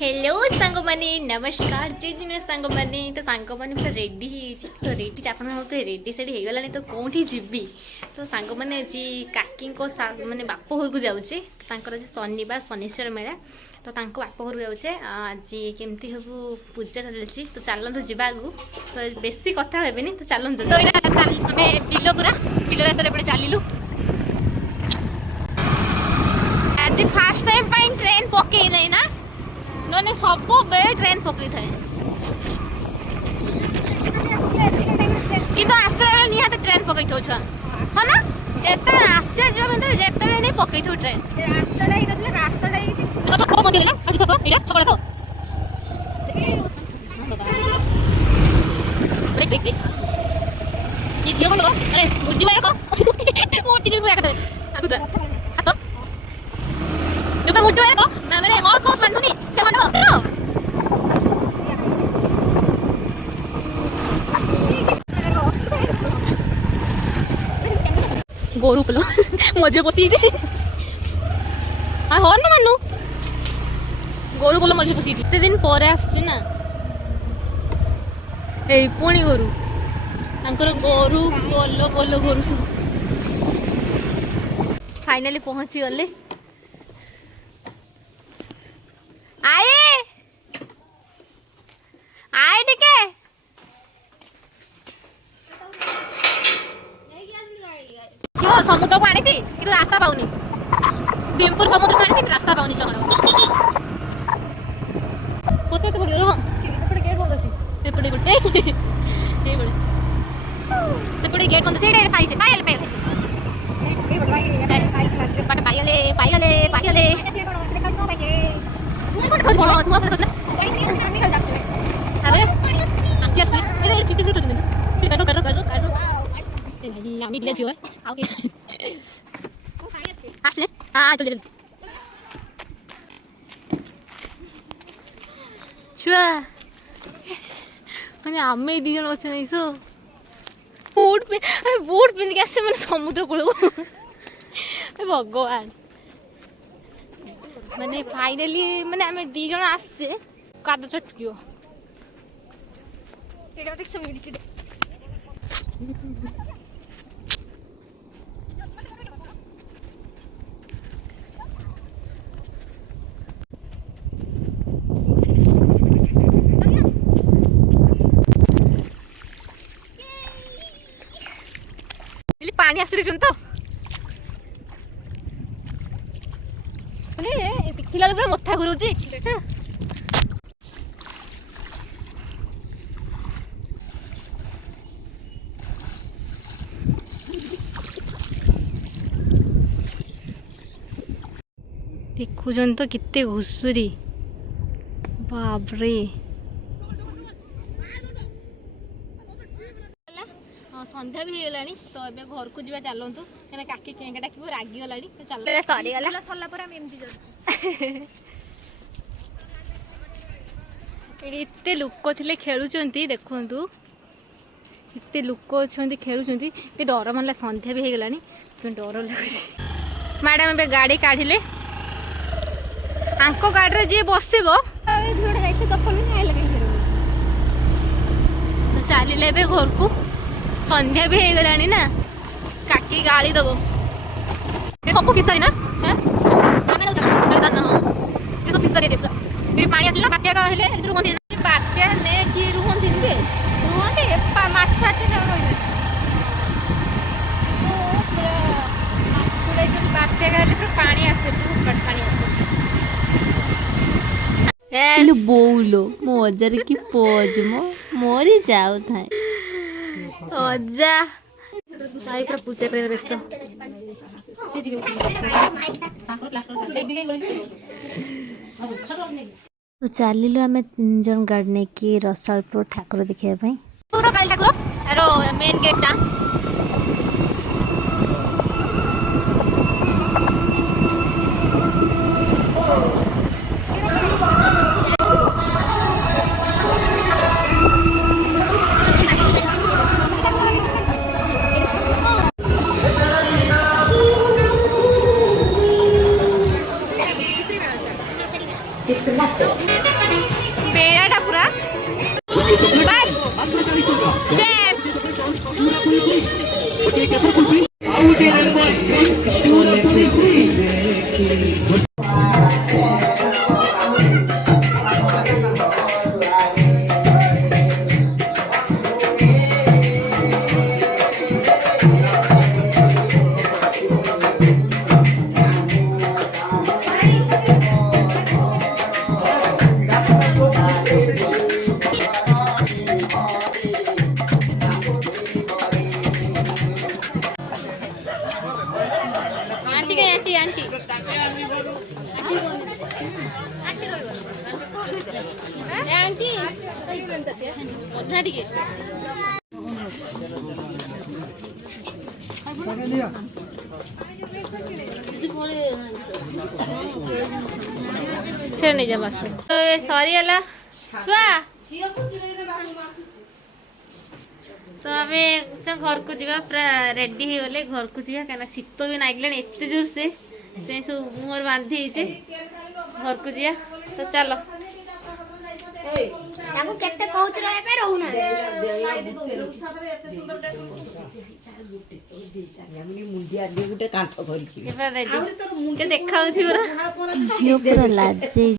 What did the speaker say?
Hello सांग मैंने नमस्कार जय दिन सांग मैंने तो सांग मैंने पूरा रेडी तो रेडी आप रेडी सेडी हो गलानी तो कौटी जीवी तो सांग मैंने आज काकी मैंने बाप घर को जाऊे आज शनिवार शनिश्वर मेला तो बाप घर जाऊे आज केमती हम पूजा चलती तो चलतु जा आगू तो बेसी कथा हेनी तो चलतु बिल पूरा बिल रास्तार चलू आज फास्ट टाइम ट्रेन पकई नहीं ना नने सब बेले ट्रेन पकई थाए किंतु आस्ते बेले निहाते ट्रेन पकई थो छुआ हां ना जेते आसे जब भीतर जेते नहीं पकई थो ट्रेन रास्ताटा ही नथले रास्ताटा ही तो को मत गेला अभी थको एटा छकड़ा तो ब्रेक ब्रेक ये झियो कोन लगा अरे बुद्धि मार को मोटी जो एक आगु तो हाथ जो का मुट्ठी मार को ना मेरे हॉस हॉस बंधुनी चलो गोरू पलो मजे पसी हाँ हो ना मानू गोरू पलो मजे पसी एते दिन पर आसी ना ए पुणी गोरू तांकर गोरू पलो पलो गोरू सब फाइनली पहुंची गले आए आए टिके क्यों समुद्र को आनी थी कि रास्ता पाऊनी भीमपुर समुद्र को आनी थी रास्ता पाऊनी चंगड़ पोते तो पड़ गयो एपटे गेट बंद अछि एपटे बड़े सेपटे गेट बंद छै पाई छै पायले पायले अरे आस्ते आस्ते अरे टिट काटो আমি দিলে ঝিও ওকে আসছে হ্যাঁ চলে চলে ছুয়া মানে আমি এই দুজন আছে নাইছো বুট পিন্ধি আসছে মানে সমুদ্র কূলକୁ ভগবান মানে ফাইনালি মানে আমি দুজন আসছে কাদা চটকিও এটা দেখছ মিডিটি पानी आसुरी तो पिखिला पूरा मथा घुरुची देखुन तो कितने घुसुरी बापरे संध्या भी हो तो ए घर को जी चलतु क्या काकी केंका डाक रागी गला तो चल सरी गला सरला पर हम एमती एते लोक थे खेलुंट देखु एते लोक अच्छा खेलुंट डर मानला संध्या भी हो गला डर लगे मैडम ए गाड़ी काढ़िले आंको गाड़ी जी बस चलिए घर को संध्या भी हो गलानी ना काकी गाली दबो ये सब किसरी ना हैं सामने ये सब किसरी देखला ये पानी आसिला बात्या का हेले एंतर कोन ना बात्या हेले की रुहन दिनबे रुहन दे माछ छाटे न रोइबे तो पूरा जो बात्या का हेले पूरा पानी आसे पूरा पानी आसे एलो बोलो मोजर की पोज मोरी जाऊ थाए अजा आई पूरा पूते पे व्यस्त तो चलिलु आमे तीन जन गाड़ी ने की रसालपुर ठाकुर देखिया भाई पूरा काल ठाकुर एरो मेन गेट टा disconnected. बेड़ाटा पूरा आंटी का आंटी आंटी आंटी ना ठीक चल नहीं जा बस सॉरी वाला छुआ तो आम घर को जा पूरा रेडी हो गले घर को जा कहीं शीत भी नागिले एत जोर से सब मुहर बांधी घर को जा तो चलो देखा